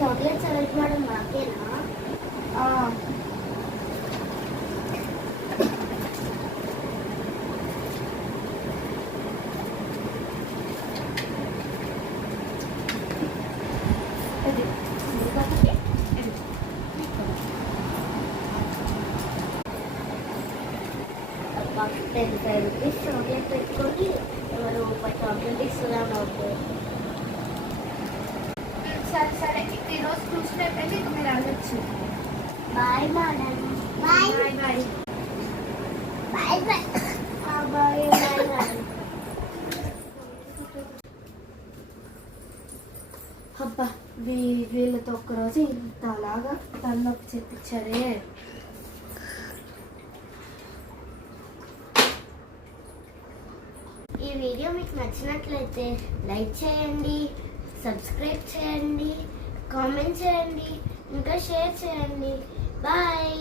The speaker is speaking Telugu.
చాక్లెట్స్ సెలెక్ట్ చేయడం మాకేనా? ₹10 చాక్లెట్ పెట్టుకొని ఎవరు చాక్లెట్ ఇస్తున్నాను. ఓకే సరే సరే, ఈరోజు ట్యూషన్ అయిపోయింది, ఇక మీరు అడగచ్చు. Bye madam. Bye bye bye bye bye bye bye madam. అబ్బా వీళ్ళతో ఒక్కరోజు ఇంత అలాగా తలనొప్పి చెప్పించారే. ఈ వీడియో మీకు నచ్చినట్లయితే లైక్ చేయండి, సబ్స్క్రైబ్ చేయండి, కామెంట్ చేయండి, ఇంకా షేర్ చేయండి. బాయ్.